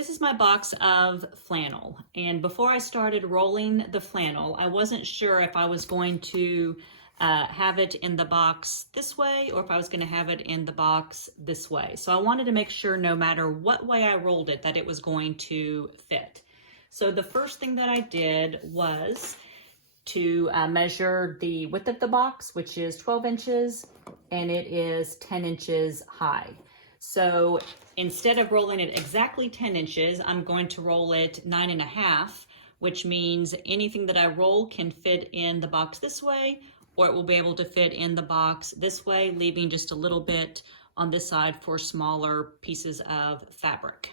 This is my box of flannel, and before I started rolling the flannel, I wasn't sure if I was going to have it in the box this way or if I was going to have it in the box this way. So I wanted to make sure no matter what way I rolled it that it was going to fit. So the first thing that I did was to measure the width of the box, which is 12 inches, and it is 10 inches high. So instead of rolling it exactly 10 inches, I'm going to roll it 9.5, which means anything that I roll can fit in the box this way, or it will be able to fit in the box this way, leaving just a little bit on this side for smaller pieces of fabric.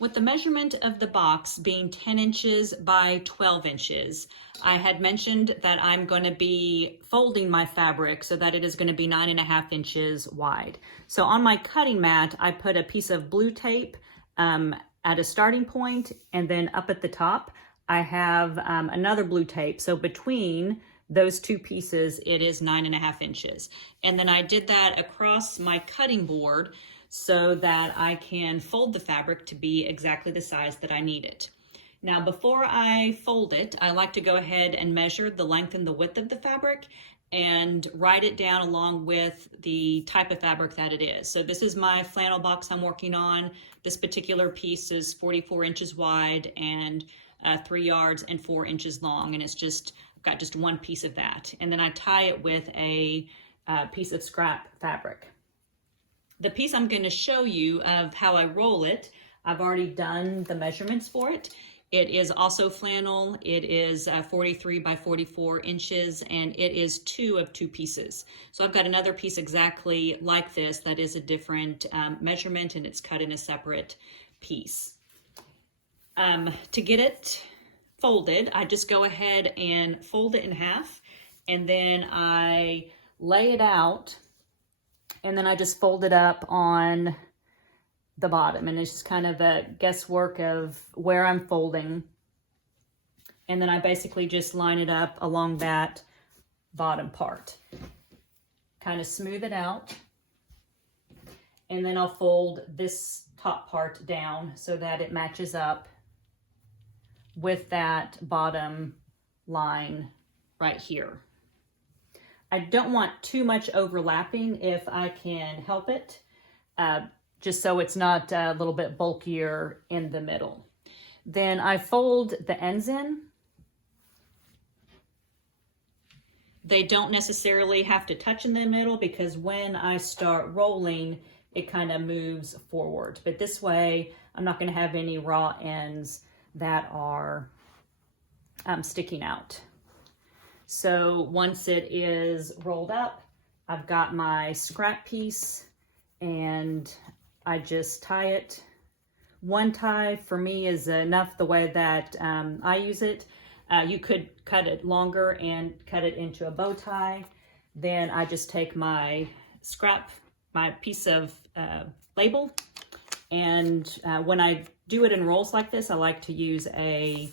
With the measurement of the box being 10 inches by 12 inches, I had mentioned that I'm going to be folding my fabric so that it is going to be 9.5 inches wide. So on my cutting mat, I put a piece of blue tape at a starting point, and then up at the top, I have another blue tape. So between those two pieces, it is 9.5 inches. And then I did that across my cutting board so that I can fold the fabric to be exactly the size that I need it. Now, before I fold it, I like to go ahead and measure the length and the width of the fabric and write it down along with the type of fabric that it is. So this is my flannel box I'm working on. This particular piece is 44 inches wide and 3 yards and 4 inches long, and it's just, I've got just one piece of that. And then I tie it with a piece of scrap fabric. The piece I'm going to show you of how I roll it, I've already done the measurements for it. It is also flannel. It is 43 by 44 inches, and it is 2 of 2 pieces. So I've got another piece exactly like this that is a different measurement, and it's cut in a separate piece. To get it folded, I just go ahead and fold it in half, and then I lay it out, and then I just fold it up on the bottom, and it's just kind of a guesswork of where I'm folding. And then I basically just line it up along that bottom part. Kind of smooth it out. And then I'll fold this top part down so that it matches up with that bottom line right here. I don't want too much overlapping if I can help it, just so it's not a little bit bulkier in the middle. Then I fold the ends in. They don't necessarily have to touch in the middle because when I start rolling, it kind of moves forward. But this way, I'm not going to have any raw ends that are sticking out. So once it is rolled up, I've got my scrap piece and I just tie it. One tie for me is enough the way that I use it. You could cut it longer and cut it into a bow tie. Then I just take my my piece of label, and when I do it in rolls like this, I like to use a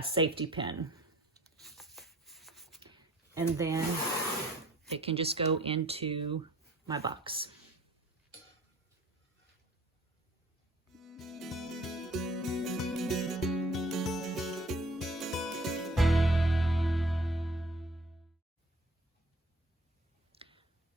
safety pin. And then it can just go into my box.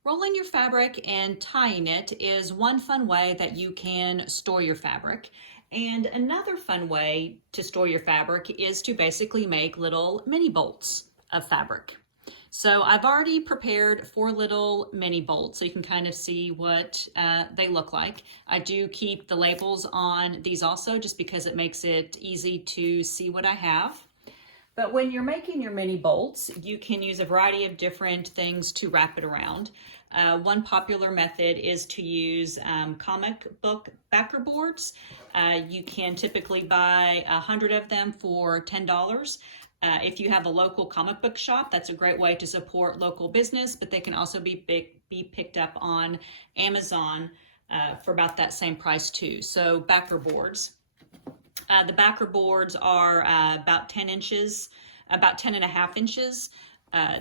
Rolling your fabric and tying it is one fun way that you can store your fabric. And another fun way to store your fabric is to basically make little mini bolts of fabric. So I've already prepared 4 little mini bolts so you can kind of see what they look like. I do keep the labels on these also just because it makes it easy to see what I have. But when you're making your mini bolts, you can use a variety of different things to wrap it around. One popular method is to use comic book backer boards. You can typically buy 100 of them for $10. If you have a local comic book shop, that's a great way to support local business, but they can also be picked up on Amazon for about that same price too. So backer boards. The backer boards are about 10 inches, about 10.5 inches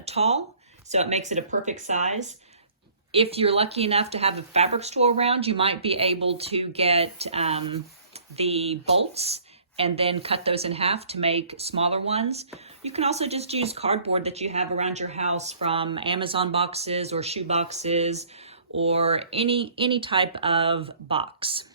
tall. So it makes it a perfect size. If you're lucky enough to have a fabric store around, you might be able to get the bolts and then cut those in half to make smaller ones. You can also just use cardboard that you have around your house from Amazon boxes or shoe boxes or any type of box.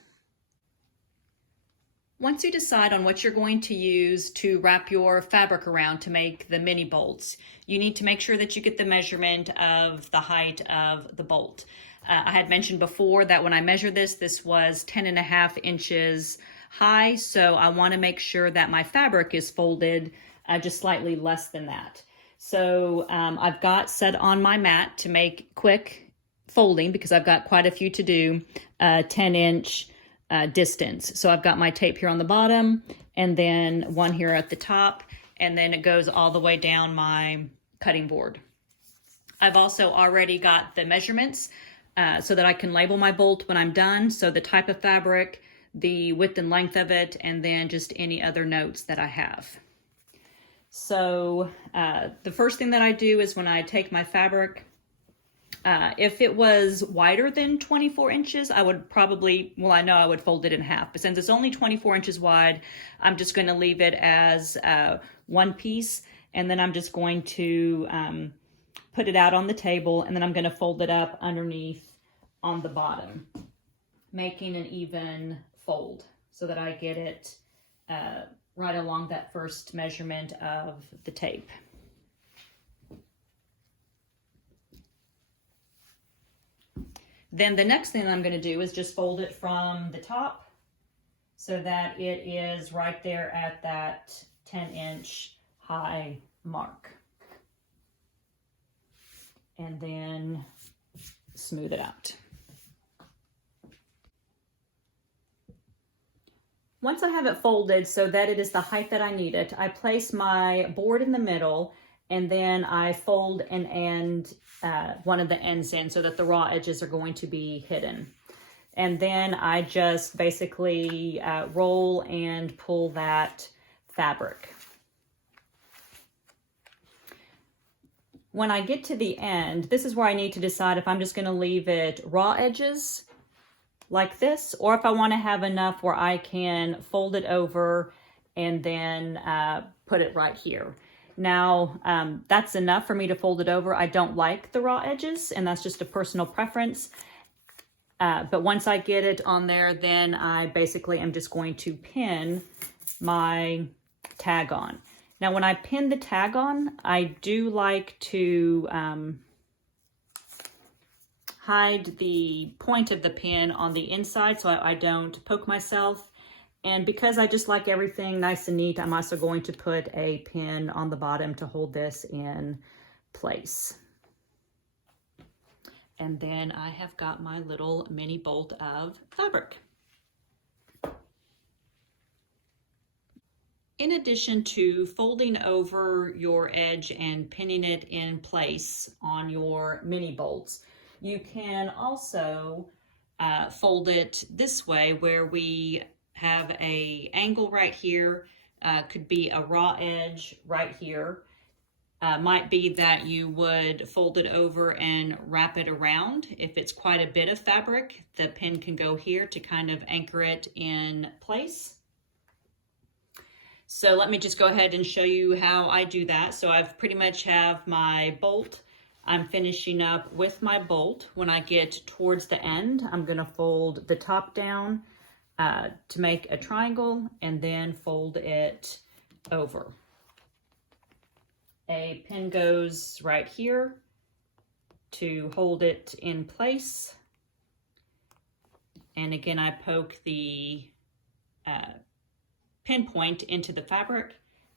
Once you decide on what you're going to use to wrap your fabric around to make the mini bolts, you need to make sure that you get the measurement of the height of the bolt. I had mentioned before that when I measured this was 10.5 inches high, so I want to make sure that my fabric is folded just slightly less than that. So I've got set on my mat to make quick folding because I've got quite a few to do, 10-inch distance. So I've got my tape here on the bottom and then one here at the top, and then it goes all the way down my cutting board. I've also already got the measurements so that I can label my bolt when I'm done. So the type of fabric, the width and length of it, and then just any other notes that I have. So the first thing that I do is when I take my fabric, if it was wider than 24 inches, I would probably, well, I know I would fold it in half, but since it's only 24 inches wide, I'm just going to leave it as one piece, and then I'm just going to put it out on the table, and then I'm going to fold it up underneath on the bottom, making an even fold so that I get it right along that first measurement of the tape. Then the next thing I'm going to do is just fold it from the top so that it is right there at that 10-inch high mark. And then smooth it out. Once I have it folded so that it is the height that I need it, I place my board in the middle, and then I fold an end, one of the ends in so that the raw edges are going to be hidden. And then I just basically roll and pull that fabric. When I get to the end, this is where I need to decide if I'm just going to leave it raw edges like this, or if I want to have enough where I can fold it over and then put it right here. Now, that's enough for me to fold it over. I don't like the raw edges, and that's just a personal preference. But once I get it on there, then I basically am just going to pin my tag on. Now, when I pin the tag on, I do like to hide the point of the pin on the inside so I don't poke myself. And because I just like everything nice and neat, I'm also going to put a pin on the bottom to hold this in place. And then I have got my little mini bolt of fabric. In addition to folding over your edge and pinning it in place on your mini bolts, you can also fold it this way where we have a angle right here, could be a raw edge right here. Might be that you would fold it over and wrap it around. If it's quite a bit of fabric, the pin can go here to kind of anchor it in place. So let me just go ahead and show you how I do that. So I've pretty much have my bolt. I'm finishing up with my bolt. When I get towards the end, I'm gonna fold the top down to make a triangle and then fold it over. A pin goes right here to hold it in place. And again, I poke the pinpoint into the fabric,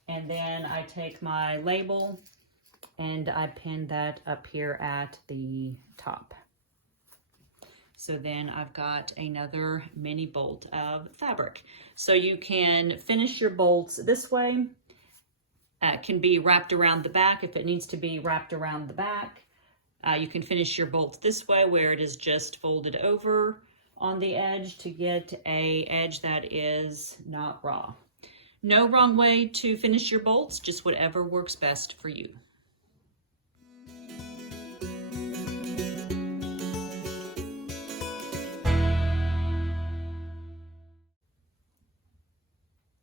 and then I take my label and I pin that up here at the top. So then I've got another mini bolt of fabric. So you can finish your bolts this way. Can be wrapped around the back if it needs to be wrapped around the back. You can finish your bolts this way where it is just folded over on the edge to get a edge that is not raw. No wrong way to finish your bolts, just whatever works best for you.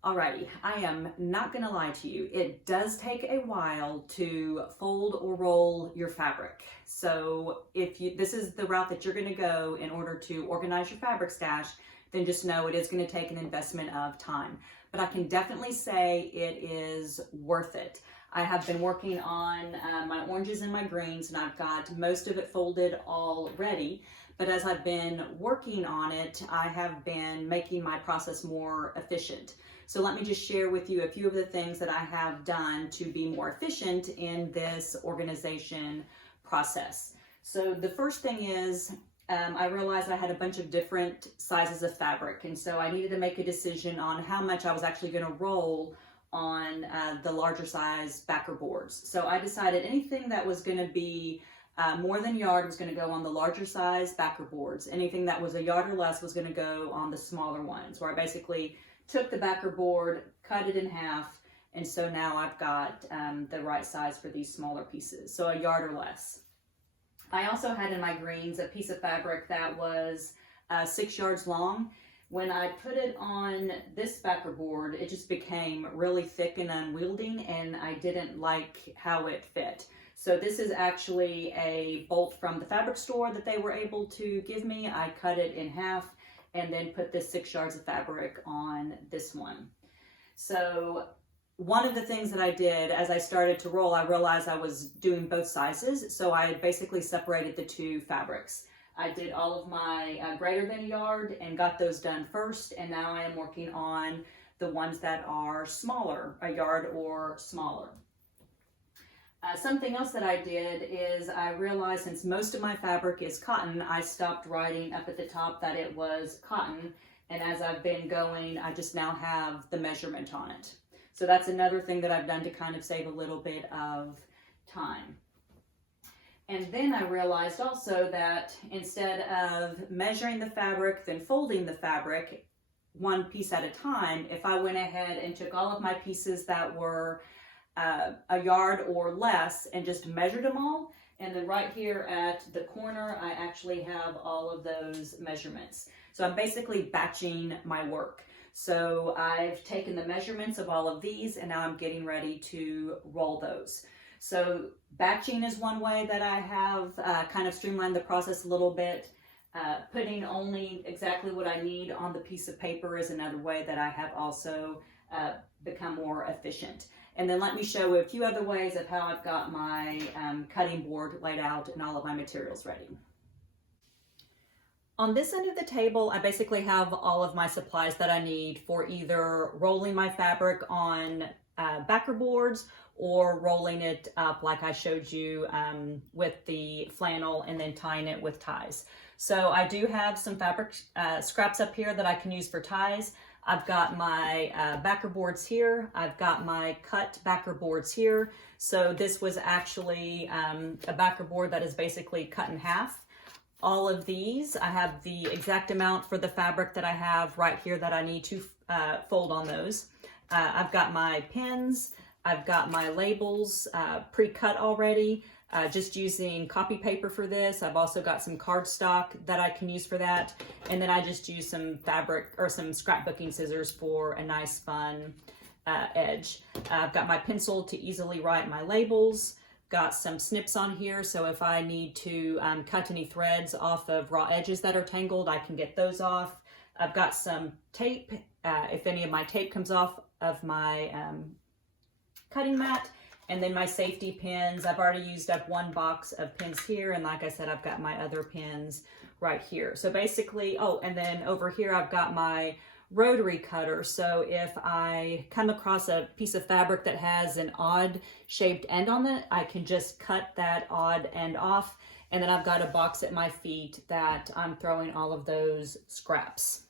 Alrighty, I am not gonna lie to you. It does take a while to fold or roll your fabric. So if this is the route that you're gonna go in order to organize your fabric stash, then just know it is gonna take an investment of time. But I can definitely say it is worth it. I have been working on my oranges and my greens, and I've got most of it folded already. But as I've been working on it, I have been making my process more efficient. So let me just share with you a few of the things that I have done to be more efficient in this organization process. So the first thing is I realized I had a bunch of different sizes of fabric, and so I needed to make a decision on how much I was actually going to roll on the larger size backer boards. So I decided anything that was going to be more than a yard was going to go on the larger size backer boards. Anything that was a yard or less was going to go on the smaller ones, where I basically took the backer board, cut it in half, and so now I've got the right size for these smaller pieces, so a yard or less. I also had in my greens a piece of fabric that was 6 yards long. When I put it on this backer board, it just became really thick and unwieldy, and I didn't like how it fit. So this is actually a bolt from the fabric store that they were able to give me. I cut it in half and then put this 6 yards of fabric on this one. So one of the things that I did as I started to roll, I realized I was doing both sizes. So I basically separated the two fabrics. I did all of my greater than a yard and got those done first. And now I am working on the ones that are smaller, a yard or smaller. Something else that I did is I realized since most of my fabric is cotton, I stopped writing up at the top that it was cotton. And as I've been going, I just now have the measurement on it. So that's another thing that I've done to kind of save a little bit of time. And then I realized also that instead of measuring the fabric, then folding the fabric one piece at a time, if I went ahead and took all of my pieces that were a yard or less and just measured them all, and then right here at the corner I actually have all of those measurements. So I'm basically batching my work. So I've taken the measurements of all of these and now I'm getting ready to roll those. So batching is one way that I have kind of streamlined the process a little bit. Putting only exactly what I need on the piece of paper is another way that I have also become more efficient. And then let me show you a few other ways of how I've got my cutting board laid out and all of my materials ready. On this end of the table, I basically have all of my supplies that I need for either rolling my fabric on backer boards or rolling it up like I showed you with the flannel and then tying it with ties. So I do have some fabric scraps up here that I can use for ties. I've got my backer boards here. I've got my cut backer boards here. So this was actually a backer board that is basically cut in half. All of these, I have the exact amount for the fabric that I have right here that I need to fold on those. I've got my pins. I've got my labels pre-cut already. Just using copy paper for this. I've also got some cardstock that I can use for that. And then I just use some fabric or some scrapbooking scissors for a nice fun edge. I've got my pencil to easily write my labels. Got some snips on here, so if I need to cut any threads off of raw edges that are tangled, I can get those off. I've got some tape, if any of my tape comes off of my cutting mat. And then my safety pins, I've already used up one box of pins here, and like I said, I've got my other pins right here. So basically, oh, and then over here I've got my rotary cutter. So if I come across a piece of fabric that has an odd shaped end on it, I can just cut that odd end off. And then I've got a box at my feet that I'm throwing all of those scraps.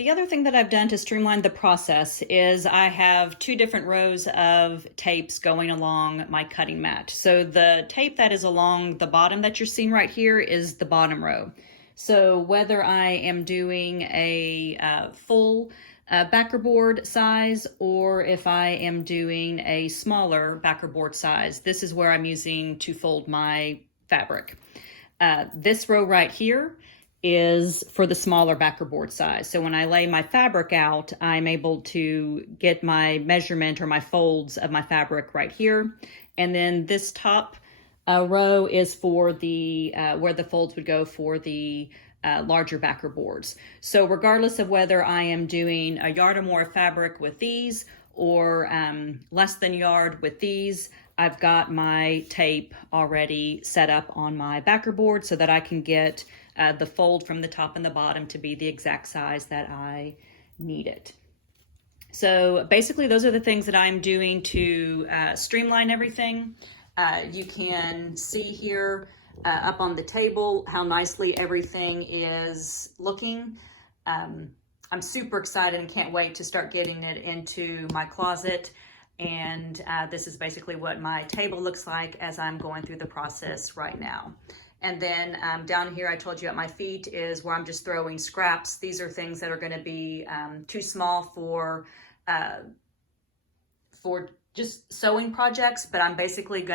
The other thing that I've done to streamline the process is I have two different rows of tapes going along my cutting mat. So the tape that is along the bottom that you're seeing right here is the bottom row. So whether I am doing a full backer board size or if I am doing a smaller backer board size, this is where I'm using to fold my fabric. This row right here is for the smaller backer board size. So when I lay my fabric out, I'm able to get my measurement or my folds of my fabric right here. And then this top row is for the where the folds would go for the larger backer boards. So regardless of whether I am doing a yard or more of fabric with these or less than yard with these, I've got my tape already set up on my backer board so that I can get the fold from the top and the bottom to be the exact size that I need it. So basically those are the things that I'm doing to streamline everything. You can see here up on the table how nicely everything is looking. I'm super excited and can't wait to start getting it into my closet. And this is basically what my table looks like as I'm going through the process right now. And then down here, I told you at my feet is where I'm just throwing scraps. These are things that are going to be too small for just sewing projects, but I'm basically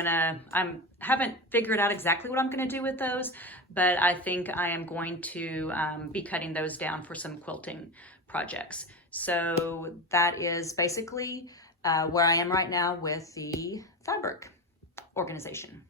haven't figured out exactly what I'm going to do with those, but I think I am going to be cutting those down for some quilting projects. So that is basically where I am right now with the fabric organization.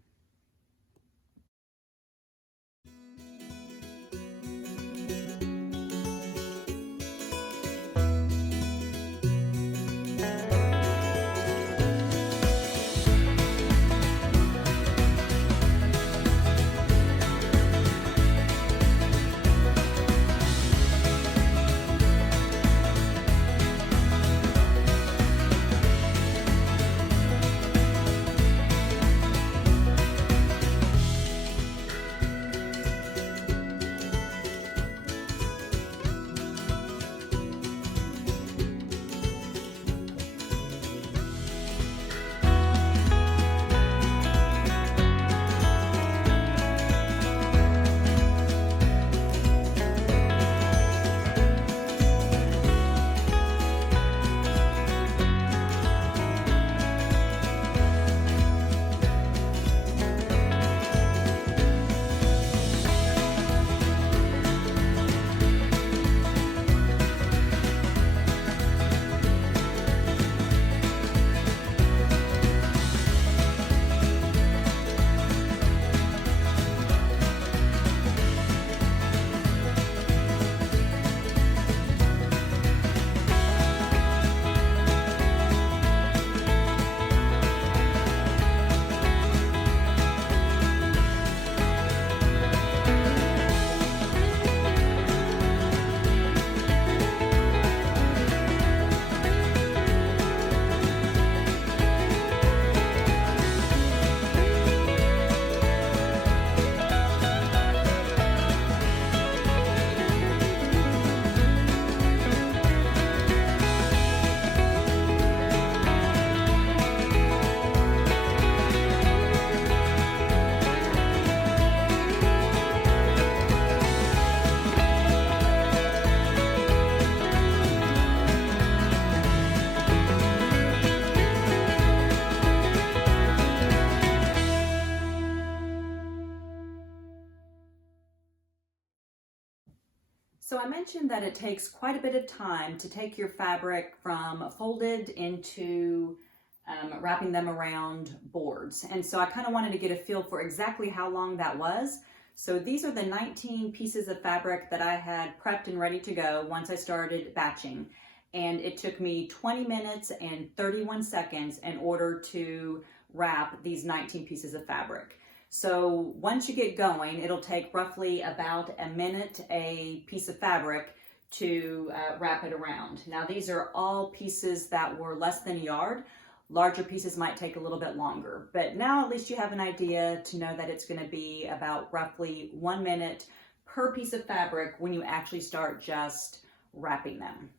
So I mentioned that it takes quite a bit of time to take your fabric from folded into wrapping them around boards. And so I kind of wanted to get a feel for exactly how long that was. So these are the 19 pieces of fabric that I had prepped and ready to go once I started batching. And it took me 20 minutes and 31 seconds in order to wrap these 19 pieces of fabric. So once you get going, it'll take roughly about a minute a piece of fabric to wrap it around. Now these are all pieces that were less than a yard. Larger pieces might take a little bit longer, but now at least you have an idea to know that it's going to be about roughly 1 minute per piece of fabric when you actually start just wrapping them.